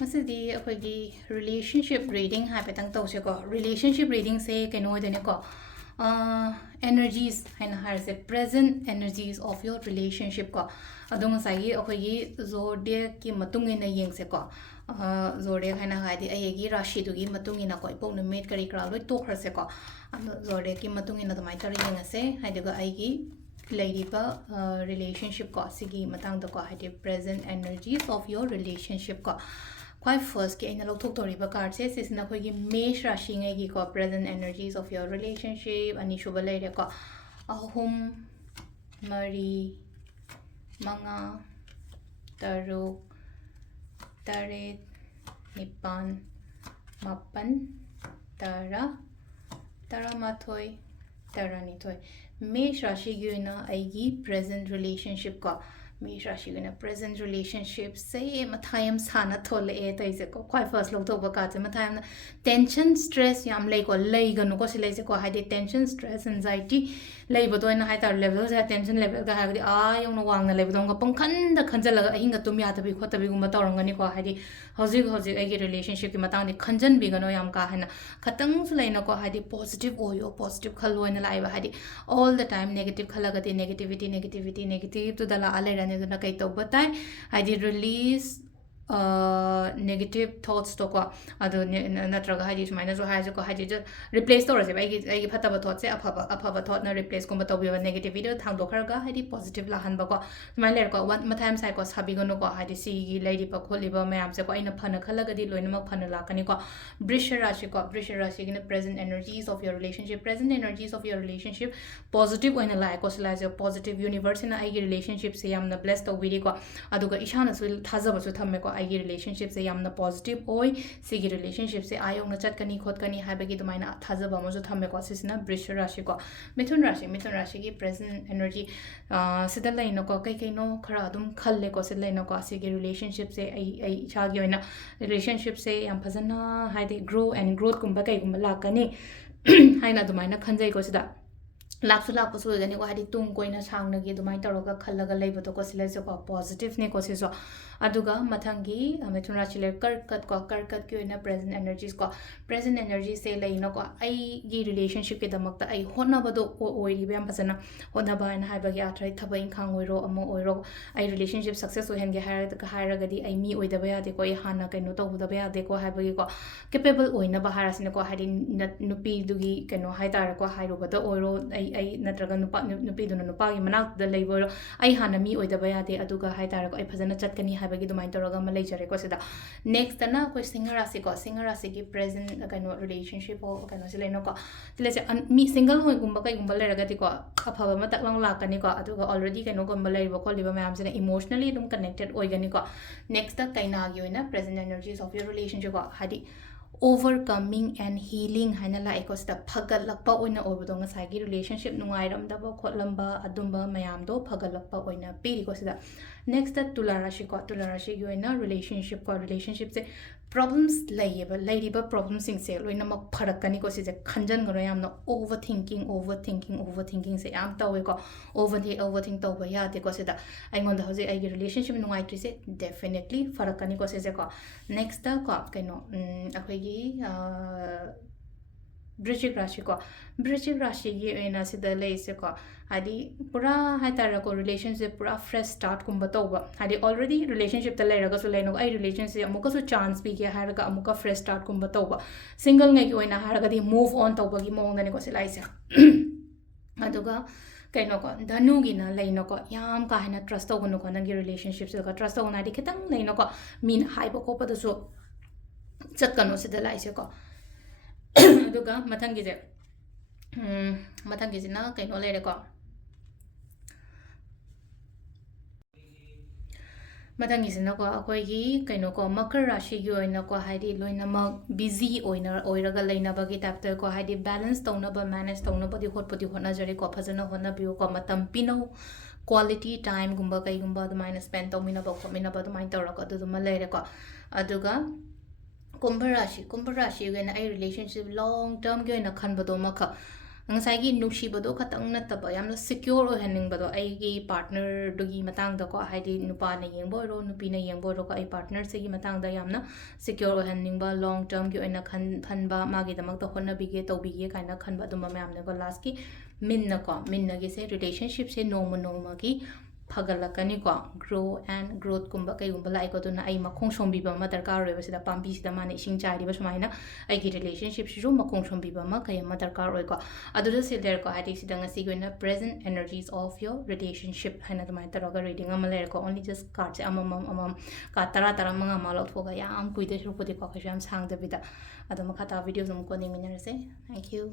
ꯃꯁꯤꯗꯤ ꯑꯩꯈꯣꯏꯒꯤ relationship reading ꯍꯥꯏꯐꯦꯠꯇꯪ ꯇꯧꯁꯦꯀꯣ ꯔꯤꯂꯦꯁꯟꯁꯤꯞ ꯔꯤꯗꯤꯡꯁꯦ ꯀꯩꯅꯣ ꯑꯣꯏꯗꯣꯏꯅꯦꯀꯣ ꯑꯦꯅꯔꯖꯤꯁ ꯍꯥꯏꯅ ꯍꯥꯏꯔꯁꯦ present energies of your relationship ꯀꯣ ꯑꯗꯣ ꯉꯁꯥꯏꯒꯤ ꯑꯩꯈꯣꯏꯒꯤ ꯖꯣꯔꯗꯦꯛꯀꯤ ꯃꯇꯨꯡ ꯏꯟꯅ ꯌꯦꯡꯁꯦꯀꯣ ꯖꯣꯔꯗꯦꯛ ꯍꯥꯏꯅ ꯍꯥꯏꯗꯤ ꯑꯩꯒꯤ ꯔꯥಶꯤꯗꯨꯒꯤ ꯃꯇꯨꯡ ꯏꯟꯅꯀꯣ ꯏꯄꯣꯛ ꯅꯨꯃꯤꯠ ꯀꯔꯤ ꯀꯔꯥ ꯂꯣꯏ ꯇꯣꯛꯈ꯭ꯔꯁꯦꯀꯣ ꯑꯗꯣ ꯖꯣꯔꯗꯦꯛꯀꯤ ꯃꯇꯨꯡ ꯏꯟꯅ ꯑꯗꯨꯃꯥꯏꯅ ꯇꯧꯔ ꯌꯦꯡꯉꯁꯦ ꯍꯥꯏꯗꯨꯒ ꯑꯩꯒꯤ ꯂꯩꯔꯤꯕ ꯔꯤꯂꯦꯁꯟꯁꯤꯞ ꯀꯣ ꯁꯤꯒꯤ ꯃꯇꯥꯡꯗꯀꯣ ꯍꯥꯏꯗꯤ present energies of your relationship ꯀꯣ ꯈ꯭ꯋꯥꯏ ꯐꯔꯁꯀꯤ ꯑꯩꯅ ꯂꯧꯊꯣꯛꯇꯧꯔꯤꯕ ꯀꯥꯔꯗꯁꯦ ꯁꯤꯁꯤꯅ ꯑꯩꯈꯣꯏꯒꯤ ꯃꯦꯁ ꯔꯥಶꯤꯉꯩꯒꯤꯀꯣ present energies of your relationship ꯑꯅꯤꯁꯨꯕ ꯂꯩꯔꯦꯀꯣ ꯑꯍꯨꯝ ꯃꯔꯤ ꯃꯉꯥ ꯇꯔꯨꯛ ꯇꯔꯦꯠ ꯅꯤꯄꯥꯜ ꯃꯥꯄꯟ ꯇꯔꯥ ꯇꯔꯥꯃꯥꯊꯣꯏ ꯇꯔꯥꯅꯤꯊꯣꯏ ꯃꯦꯁ ꯔꯥಶꯤꯒꯤ ꯑꯣꯏꯅ ꯑꯩꯒꯤ ꯄ꯭ꯔꯦꯖꯦꯟ ꯔꯤꯂꯦꯁꯟꯁꯤꯞ ꯀꯣ ꯃꯦꯁ ꯔꯥಶꯤꯒꯤ ꯑꯣꯏꯅ ꯄ꯭ꯔꯦꯖꯦꯟ ꯔꯤꯂꯦꯁꯟꯁꯤꯞꯁꯦ ꯃꯊꯥ ꯌꯥꯝ ꯁꯥꯅ ꯊꯣꯛꯂꯛꯑꯦ ꯇꯧꯔꯤꯁꯦꯀꯣ ꯈ꯭ꯋꯥꯏ ꯐꯥꯔꯁ ꯂꯧꯊꯣꯛꯄ ꯀꯥꯔꯗꯁꯦ ꯃꯊꯥ ꯌꯥꯝꯅ ꯇꯦꯟꯁꯟ ꯁ꯭ꯇ꯭ꯔꯦꯁ ꯌꯥꯝ ꯂꯩꯀꯣ ꯂꯩꯒꯅꯨꯀꯣ ꯁꯤ ꯂꯩꯁꯦꯀꯣ ꯍꯥꯏꯗꯤ ꯇꯦꯟꯁꯟ ꯁ꯭ꯇ꯭ꯔꯦꯁ ꯑꯦꯟꯖꯥꯏꯇꯤ ꯂꯩꯕꯗꯣ ꯑꯣꯏꯅ ꯍꯥꯏꯇꯥꯔꯦ ꯂꯦꯚꯦꯜꯁꯦ ꯇꯦꯟꯁꯟ ꯂꯦꯚꯦꯜꯒ ꯍꯥꯏꯔꯒꯗꯤ ꯌꯧꯅ ꯋꯥꯡꯅ ꯂꯩꯕꯗꯣ ꯑꯃꯨꯛꯀ ꯄꯪꯈꯟꯗ ꯈꯟꯖꯜꯂꯒ ꯑꯍꯤꯡꯒ ꯇꯨꯝ ꯌꯥꯗꯕꯤ ꯈꯣꯠꯇꯕꯤꯒꯨꯝꯕ ꯇꯧꯔꯝꯒꯅꯤꯀꯣ ꯍꯥꯏꯗꯤ ꯍꯧꯖꯤꯛ ꯑꯩꯒꯤ ꯔꯤꯂꯦꯁꯟꯁꯤꯞꯀꯤ ꯃꯇꯥꯡꯗꯤ ꯈꯟꯖꯟꯕꯤꯒꯅꯣ ꯌꯥꯝ ꯀꯥ ꯍꯦꯟꯅ ꯈꯇꯪꯁꯨ ꯂꯩꯅꯀꯣ ꯍꯥꯏꯗꯤ ꯄꯣꯖꯤꯇꯤቭ ꯑꯣꯏꯌꯣ ꯄꯣꯖꯤꯇꯤቭ ꯈꯜꯂꯣ ꯑꯣꯏꯅ ꯂꯥꯛꯑꯦꯕ ꯍꯥꯏꯗꯤ ꯑꯣꯜ ꯗ ꯇꯥꯏꯝ ꯅꯦꯒꯦꯇꯤቭ ꯈꯜꯂꯒꯗꯤ ꯅꯦꯒꯦꯇꯤꯚꯇꯨꯗ ꯂꯥꯛꯑ ꯂꯩꯔꯅꯤ ꯑꯗꯨꯅ ꯀꯩ ꯇꯧꯕ ꯇꯥꯏ ꯍꯥꯏꯗꯤ ꯔꯤꯂꯤꯁ ꯅꯦꯒꯦꯇꯤቭ ꯊꯣꯠꯁꯇꯣꯀꯣ ꯑꯗꯣ ꯅꯠꯇ꯭ꯔꯒ ꯍꯥꯏꯗꯤ ꯁꯨꯃꯥꯏꯅꯁꯨ ꯍꯥꯏꯔꯁꯦꯀꯣ ꯍꯥꯏꯗꯤ ꯔꯤꯄ꯭ꯂꯦꯁ ꯇꯧꯔꯁꯦꯕ ꯑꯩꯒꯤ ꯐꯠꯇꯕ ꯊꯣꯠꯁꯦ ꯑꯐꯕ ꯊꯣꯠꯅ ꯔꯤꯄ꯭ꯂꯦꯁꯀꯨꯝꯕ ꯇꯧꯕꯤꯕ ꯅꯦꯒꯦꯇꯤꯚꯤꯇꯤꯗꯣ ꯊꯥꯡꯗꯣꯛꯈ꯭ꯔꯒ ꯍꯥꯏꯗꯤ ꯄꯣꯖꯤꯇꯤቭ ꯂꯥꯛꯍꯟꯕꯀꯣ ꯁꯨꯃꯥꯏꯅ ꯂꯩꯔꯦꯀꯣ ꯃꯊꯥ ꯌꯥꯝ ꯁꯥꯏꯀꯣ ꯁꯥꯕꯤꯒꯅꯨꯀꯣ ꯍꯥꯏꯗꯤ ꯁꯤꯒꯤ ꯂꯩꯔꯤꯕ ꯈꯣꯠꯂꯤꯕ ꯃꯌꯥꯝꯁꯦꯀꯣ ꯑꯩꯅ ꯐꯅ ꯈꯜꯂꯒꯗꯤ ꯂꯣꯏꯅꯃꯛ ꯐꯅ ꯂꯥꯛꯀꯅꯤꯀꯣ ꯕ꯭ꯔꯤꯁ ꯔꯥಶꯤꯒꯤꯅ present energies of your relationship present energies of your relationship positive ꯑꯣꯏꯅ ꯂꯥꯛꯑꯦꯀꯣ ꯁꯤꯂꯥꯏꯁꯦ ꯄꯣꯖꯤꯇꯤቭ ꯌꯨꯅꯤꯚꯔꯁꯁꯤꯅ ꯑꯩꯒꯤ ꯔꯤꯂꯦꯁꯟꯁꯤꯞꯁꯦ ꯌꯥꯝꯅ ꯕ꯭ꯂꯦꯁ ꯇꯧꯕꯤꯔꯤꯀꯣ ꯑꯗꯨꯒ ꯏꯁꯥꯅꯁꯨ ꯊꯥꯖꯕꯁꯨ ꯊꯝꯃꯦꯀꯣ ꯑꯩꯒꯤ ꯔꯤꯂꯦꯁꯟꯁꯤꯞꯁꯦ ꯌꯥꯝꯅ ꯄꯣꯖꯤꯇꯤቭ ꯑꯣꯏ ꯁꯤꯒꯤ ꯔꯤꯂꯦꯁꯟꯁꯤꯞꯁꯦ ꯌꯧꯅ ꯆꯠꯀꯅꯤ ꯈꯣꯠꯀꯅꯤ ꯍꯥꯏꯕꯒꯤ ꯑꯗꯨꯃꯥꯏꯅ ꯊꯥꯖꯕ ꯑꯃꯁꯨ ꯊꯝꯃꯦꯀꯣ ꯁꯤꯁꯤꯅ ꯕ꯭ꯔꯤꯁ ꯔꯥಶꯤꯀꯣ ꯃꯤꯊꯨꯟ ꯔꯥಶꯤꯒꯤ ꯄ꯭ꯔꯦꯖꯦꯟ ꯑꯦꯅꯔꯖꯤ ꯁꯤꯗ ꯂꯩꯅꯀꯣ ꯀꯩꯅꯣ ꯈꯔ ꯑꯗꯨꯝ ꯈꯜꯂꯦꯀꯣ ꯁꯤꯗ ꯂꯩꯅꯀꯣ ꯁꯤꯒꯤ ꯔꯤꯂꯦꯁꯟꯁꯤꯞꯁꯦ ꯑꯩ ꯏꯁꯥꯒꯤ ꯑꯣꯏꯅ ꯔꯤꯂꯦꯁꯟꯁꯤꯞꯁꯦ ꯌꯥꯝ ꯐꯖꯅ ꯍꯥꯏꯗꯤ ꯒ꯭ꯔꯣꯠꯀꯨꯝꯕ ꯀꯩꯒꯨꯝꯕ ꯂꯥꯛꯀꯅꯤ ꯍꯥꯏꯅ ꯑꯗꯨꯃꯥꯏꯅ ꯈꯟꯖꯩꯀꯣ ꯁꯤꯗ ꯂꯥꯛꯄꯁꯨ ꯑꯣꯏꯒꯅꯤꯀꯣ ꯍꯥꯏꯗꯤ ꯇꯨꯡ ꯀꯣꯏꯅ ꯁꯥꯡꯅꯒꯤ ꯑꯗꯨꯃꯥꯏꯅ ꯇꯧꯔꯒ ꯈꯜꯂꯒ ꯂꯩꯕꯗꯣꯀꯣ ꯁꯤꯂꯩꯁꯦꯀꯣ ꯄꯣꯖꯤꯇꯤቭꯅꯦꯀꯣ ꯁꯤꯁꯨ ꯑꯗꯨꯒ ꯃꯊꯪꯒꯤ ꯃꯤꯊꯨꯟ ꯔꯥಶꯤ ꯂꯩ ꯀꯔꯀꯠꯀꯤ ꯑꯣꯏꯅ ꯄ꯭ꯔꯦꯖꯦꯟ ꯑꯦꯅꯔꯖꯤꯁ ꯄ꯭ꯔꯦꯖꯦꯟ ꯑꯦꯅꯔꯖꯤꯁꯦ ꯂꯩꯅꯀꯣ ꯑꯩꯒꯤ ꯔꯤꯂꯦꯁꯟꯁꯤꯞꯀꯤꯗꯃꯛꯇ ꯑꯩ ꯍꯣꯠꯅꯕꯗꯣ ꯑꯣꯏꯔꯤꯕ ꯌꯥꯝ ꯐꯖꯅ ꯍꯣꯠꯅꯕ ꯍꯥꯏꯅ ꯍꯥꯏꯕꯒꯤ ꯑꯥꯊ꯭ꯔ ꯊꯕꯛ ꯏꯪꯈꯥꯡ ꯑꯣꯏꯔꯣ ꯑꯃ ꯑꯣꯏꯔꯣ ꯑꯩ ꯔꯤꯂꯦꯁꯟꯁꯤꯞ ꯁꯛꯁꯦꯁ ꯑꯣꯏꯍꯟꯒꯦ ꯍꯥꯏꯔꯒꯗꯤ ꯑꯩ ꯃꯤ ꯑꯣꯏꯗꯕ ꯌꯥꯗꯦꯀോ ꯑꯩ ꯍꯥꯟꯅ ꯀꯩꯅꯣ ꯇꯧꯗꯕ ꯌꯥꯗꯦꯀꯣ ꯍꯥꯏꯕꯒꯤꯀꯣ ꯀꯦꯄꯦꯕꯜ ꯑꯣꯏꯅꯕ ꯍꯥꯏꯔꯁꯤꯅꯀꯣ ꯍꯥꯏꯗꯤ ꯅꯨꯄꯤꯗꯨꯒꯤ ꯀꯩꯅꯣ ꯍꯥꯏꯇꯥꯔꯦꯀꯣ ꯍꯥꯏꯔꯨꯕꯗ ꯑꯣꯏꯔꯣ ꯑꯩ ꯅꯠꯇ꯭ꯔꯒ ꯅꯨꯄꯤꯗꯨꯅ ꯅꯨꯄꯥꯒꯤ ꯃꯅꯥꯛꯇ ꯂꯩꯕ ꯑꯣꯏꯔꯣ ꯑꯩ ꯍꯥꯟꯅ ꯃꯤ ꯑꯣꯏꯗꯕ ꯌꯥꯗꯦ ꯑꯗꯨꯒ ꯍꯥꯏꯇꯥꯔꯦꯀꯣ ꯑꯩ ꯐꯖꯅ ꯆꯠꯀꯅꯤ ꯍꯥꯏꯕꯒꯤ ꯑꯗꯨꯃꯥꯏꯅ ꯇꯧꯔꯒ ꯑꯃ ꯂꯩꯖꯔꯦꯀꯣ ꯁꯤꯗ ꯅꯦꯛꯁꯇꯅ ꯑꯩꯈꯣꯏ ꯁꯤꯡꯍ ꯔꯥశꯤꯒꯤ ꯄ꯭ꯔꯦꯖꯦꯟ ꯀꯩꯅꯣ ꯔꯤꯂꯦꯁꯟꯁꯤꯞ ꯀꯩꯅꯣꯁꯤ ꯂꯩꯅꯀꯣ ꯁꯤꯂꯩꯁꯦ ꯃꯤ ꯁꯤꯡꯒꯜ ꯑꯣꯏꯒꯨꯝꯕ ꯀꯩꯒꯨꯝꯕ ꯂꯩꯔꯒꯗꯤꯀꯣ ꯑꯐꯕ ꯑꯃ ꯇꯛꯂꯥꯎ ꯂꯥꯛꯀꯅꯤꯀꯣ ꯑꯗꯨꯒ ꯑꯣꯜꯔꯦꯗꯤ ꯀꯩꯅꯣꯒꯨꯝꯕ ꯂꯩꯔꯤꯕ ꯈꯣꯠꯂꯤꯕ ꯃꯌꯥꯝꯁꯤꯅ ꯏꯃꯣꯁꯅꯦꯂꯤ ꯑꯗꯨꯝ ꯀꯅꯦꯛꯇꯦꯠ ꯑꯣꯏꯒꯅꯤꯀꯣ ꯅꯦꯛꯁꯇ ꯀꯩꯅꯥꯒꯤ ꯑꯣꯏꯅ ꯄ꯭ꯔꯦꯖꯦꯟ ꯑꯦꯅꯔꯖꯤꯁ ꯑꯣꯐ ꯌꯣꯔ ꯔꯤꯂꯦꯁꯟꯁꯤꯞꯀꯣ ꯍꯥꯏꯗꯤ overcoming and healing ꯍꯥꯏꯅ ꯂꯥꯛꯑꯦꯀꯣ ꯁꯤꯗ ꯐꯒꯠꯂꯛꯄ ꯑꯣꯏꯅ ꯑꯣꯏꯕꯗꯣ ꯉꯁꯥꯏꯒꯤ ꯔꯤꯂꯦꯁꯟꯁꯤꯞ ꯅꯨꯡꯉꯥꯏꯔꯝꯗꯕ ꯈꯣꯠꯂꯝꯕ ꯑꯗꯨꯝꯕ ꯃꯌꯥꯝꯗꯣ ꯐꯒꯠꯂꯛꯄ ꯑꯣꯏꯅ ꯄꯤꯔꯤꯀꯣ ꯁꯤꯗ ꯅꯦꯛꯁꯇ ꯇꯨꯂꯥ ꯔꯥಶꯤꯒꯤ ꯑꯣꯏꯅ ꯔꯤꯂꯦꯁꯟꯁꯤꯞꯁꯦ ꯄ꯭ꯔꯣꯕ꯭ꯂꯦꯝꯁ ꯂꯩꯔꯤꯕ ꯄ꯭ꯔꯣꯕ꯭ꯂꯦꯝꯁꯤꯡꯁꯦ ꯂꯣꯏꯅꯃꯛ ꯐꯔꯛꯀꯅꯤꯀꯣ ꯁꯤꯁꯦ ꯈꯟꯖꯟꯒꯅꯣ ꯌꯥꯝꯅ ꯑꯣꯚꯔꯊꯤꯡꯀꯤꯡꯁꯦ ꯌꯥꯝ ꯇꯧꯋꯦꯀꯣ ꯑꯣꯚꯔꯊꯤꯡ ꯇꯧꯕ ꯌꯥꯗꯦꯀꯣ ꯁꯤꯗ ꯑꯩꯉꯣꯟꯗ ꯍꯧꯖꯤꯛ ꯑꯩꯒꯤ ꯔꯤꯂꯦꯁꯟꯁꯤꯞ ꯅꯨꯡꯉꯥꯏꯇ꯭ꯔꯤꯁꯦ ꯗꯦꯐꯤꯅꯦꯠꯂꯤ ꯐꯔꯛꯀꯅꯤꯀꯣ ꯁꯤꯁꯦꯀꯣ ꯅꯦꯛꯁꯇ ꯀꯩꯅꯣ ꯑꯩꯈꯣꯏꯒꯤ ꯕ꯭ꯔꯤꯆꯤꯛ ꯔꯥಶꯤꯒꯤ ꯑꯣꯏꯅ ꯁꯤꯗ ꯂꯩꯔꯤꯁꯦꯀꯣ ꯍꯥꯏꯗꯤ ꯄꯨꯔꯥ ꯍꯥꯏꯇꯥꯔꯦꯀꯣ ꯔꯤꯂꯦꯁꯟꯁꯤꯞ ꯄꯨꯔꯥ ꯐ꯭ꯔꯦꯁ ꯁ꯭ꯇꯥꯔꯠꯀꯨꯝꯕ ꯇꯧꯕ ꯍꯥꯏꯗꯤ ꯑꯣꯜꯔꯦꯗꯤ ꯔꯤꯂꯦꯁꯟꯁꯤꯞꯇ ꯂꯩꯔꯒꯁꯨ ꯂꯩꯅꯀꯣ ꯑꯩ ꯔꯤꯂꯦꯁꯟꯁꯤꯞ ꯑꯃꯨꯛꯀꯁꯨ ꯆꯥꯟꯁ ꯄꯤꯒꯦ ꯍꯥꯏꯔꯒ ꯑꯃꯨꯛꯀ ꯐ꯭ꯔꯦꯁ ꯁ꯭ꯇꯥꯔꯠꯀꯨꯝꯕ ꯇꯧꯕ ꯁꯤꯡꯒꯜꯉꯩꯒꯤ ꯑꯣꯏꯅ ꯍꯥꯏꯔꯒꯗꯤ ꯃꯨꯚ ꯑꯣꯟ ꯇꯧꯕꯒꯤ ꯃꯑꯣꯡꯗꯅꯤꯀꯣ ꯁꯤ ꯂꯥꯛꯏꯁꯦ ꯑꯗꯨꯒ ꯀꯩꯅꯣꯀꯣ ꯙꯅꯨꯒꯤꯅ ꯂꯩꯅꯀꯣ ꯌꯥꯝ ꯀꯥ ꯍꯦꯟꯅ ꯇ꯭ꯔꯁ ꯇꯧꯒꯅꯨꯀꯣ ꯅꯪꯒꯤ ꯔꯤꯂꯦꯁꯟꯁꯤꯞꯁꯤꯗꯀꯣ ꯇ꯭ꯔꯁ ꯇꯧꯒꯅꯨ ꯍꯥꯏꯗꯤ ꯈꯤꯇꯪ ꯂꯩꯅꯀꯣ ꯃꯤꯅ ꯍꯥꯏꯕ ꯈꯣꯠꯄꯗꯁꯨ ꯆꯠꯀꯅꯣ ꯁꯤꯗ ꯂꯥꯛꯏꯁꯦꯀꯣ ꯑꯗꯨꯒ ꯃꯊꯪꯒꯤꯁꯤꯅ ꯀꯩꯅꯣ ꯂꯩꯔꯦꯀꯣ ꯃꯊꯪꯒꯤꯁꯤꯅꯀꯣ ꯑꯩꯈꯣꯏꯒꯤ ꯀꯩꯅꯣꯀꯣ ꯃꯀꯔ ꯔꯥಶꯤꯒꯤ ꯑꯣꯏꯅꯀꯣ ꯍꯥꯏꯗꯤ ꯂꯣꯏꯅꯃꯛ ꯕꯤꯖꯤ ꯑꯣꯏꯔꯒ ꯂꯩꯅꯕꯒꯤ ꯇꯥꯏꯞꯇꯀꯣ ꯍꯥꯏꯗꯤ ꯕꯦꯂꯦꯟꯁ ꯇꯧꯅꯕ ꯃꯦꯅꯦꯖ ꯇꯧꯅꯕꯗꯤ ꯍꯣꯠꯅꯖꯔꯤꯀꯣ ꯐꯖꯅ ꯍꯣꯠꯅꯕꯤꯌꯨꯀꯣ ꯃꯇꯝ ꯄꯤꯅꯧ ꯀ꯭ꯋꯥꯂꯤꯇꯤ ꯇꯥꯏꯝꯒꯨꯝꯕ ꯀꯩꯒꯨꯝꯕ ꯑꯗꯨꯃꯥꯏꯅ ꯁ꯭ꯄꯦꯟ ꯇꯧꯃꯤꯟꯅꯕ ꯈꯣꯠꯃꯤꯟꯅꯕ ꯑꯗꯨꯃꯥꯏꯅ ꯇꯧꯔꯒ ꯑꯗꯨꯗꯨꯃ ꯂꯩꯔꯦꯀꯣ ꯑꯗꯨꯒ ꯀꯨꯝꯚ ꯔꯥಶꯤꯒꯤ ꯑꯣꯏꯅ ꯑꯩ ꯔꯤꯂꯦꯁꯟꯁꯤꯞ ꯂꯣꯡ ꯇꯔꯝꯒꯤ ꯑꯣꯏꯅ ꯈꯟꯕꯗꯣ ꯑꯃꯈꯛ ꯉꯁꯥꯏꯒꯤ ꯅꯨꯡꯁꯤꯕꯗꯣ ꯈꯇꯪ ꯅꯠꯇꯕ ꯌꯥꯝꯅ ꯁꯤꯀ꯭ꯌꯣꯔ ꯑꯣꯏꯍꯟꯅꯤꯡꯕꯗꯣ ꯑꯩꯒꯤ ꯄꯥꯔꯠꯅꯔꯗꯨꯒꯤ ꯃꯇꯥꯡꯗꯀꯣ ꯍꯥꯏꯗꯤ ꯅꯨꯄꯥꯅ ꯌꯦꯡꯕ ꯑꯣꯏꯔꯣ ꯅꯨꯄꯤꯅ ꯌꯦꯡꯕ ꯑꯣꯏꯔꯣꯀꯣ ꯑꯩ ꯄꯥꯔꯠꯅꯔꯁꯤꯒꯤ ꯃꯇꯥꯡꯗ ꯌꯥꯝꯅ ꯁꯤꯀ꯭ꯌꯣꯔ ꯑꯣꯏꯍꯟꯅꯤꯡꯕ ꯂꯣꯡ ꯇꯔꯝꯒꯤ ꯑꯣꯏꯅ ꯈꯟꯕ ꯃꯥꯒꯤꯗꯃꯛꯇ ꯍꯣꯠꯅꯕꯤꯒꯦ ꯇꯧꯕꯤꯒꯦ ꯀꯥꯏꯅ ꯈꯟꯕ ꯑꯗꯨꯝꯕ ꯃꯌꯥꯝꯅꯦꯀꯣ ꯂꯥꯁꯀꯤ ꯃꯤꯟꯅꯒꯤꯁꯦ ꯔꯤꯂꯦꯁꯟꯁꯤꯞꯁꯦ ꯅꯣꯡꯃ ꯅꯣꯡꯃꯒꯤ ꯐꯒꯠꯂꯛꯀꯅꯤꯀꯣ ꯒ꯭ꯔꯣ ꯑꯦꯟ ꯒ꯭ꯔꯣꯠꯀꯨꯝꯕ ꯀꯩꯒꯨꯝꯕ ꯂꯥꯛꯏꯀꯣ ꯑꯗꯨꯅ ꯑꯩ ꯃꯈꯣꯡ ꯁꯣꯝꯕꯤꯕ ꯑꯃ ꯗꯔꯀꯥꯔ ꯑꯣꯏꯕ ꯁꯤꯗ ꯄꯥꯝꯕꯤꯁꯤꯗ ꯃꯥꯅ ꯏꯁꯤꯡ ꯆꯥꯏꯔꯤꯕ ꯁꯨꯃꯥꯏꯅ ꯑꯩꯒꯤ ꯔꯤꯂꯦꯁꯟꯁꯤꯞꯁꯤꯁꯨ ꯃꯈꯣꯡ ꯁꯣꯝꯕꯤꯕ ꯑꯃ ꯀꯩ ꯑꯃ ꯗꯔꯀꯥꯔ ꯑꯣꯏꯀꯣ ꯑꯗꯨꯗ ꯁꯤꯗꯔꯦꯀꯣ ꯍꯥꯏꯗꯤ ꯁꯤꯗ ꯉꯁꯤꯒꯤ ꯑꯣꯏꯅ present energies of your relationship ꯍꯥꯏꯅ ꯑꯗꯨꯃꯥꯏꯅ ꯇꯧꯔꯒ ꯔꯤꯗꯤꯡ ꯑꯃ ꯂꯩꯔꯦꯀꯣ ꯑꯣꯟꯂꯤ ꯖꯁ ꯀꯥꯔꯠꯁꯦ ꯑꯃꯃꯝ ꯀꯥꯔꯠ ꯇꯔꯥ ꯃꯉꯥ ꯂꯧꯊꯣꯛꯑꯒ ꯌꯥꯝ ꯀꯨꯏꯗꯣꯏ ꯁꯔꯨꯛꯄꯨꯗꯤꯀꯣ ꯀꯩꯁꯨ ꯌꯥꯝ ꯁꯥꯡꯗꯕꯤꯗ ꯑꯗꯣ ꯃꯈꯥ ꯇꯥꯕ ꯚꯤꯗꯤꯑꯣꯁꯨ ꯑꯃꯨꯛ ꯀꯣꯟꯅ ꯌꯦꯡꯃꯤꯟꯅꯔꯁꯦ ꯊꯦꯡꯛ ꯌꯨ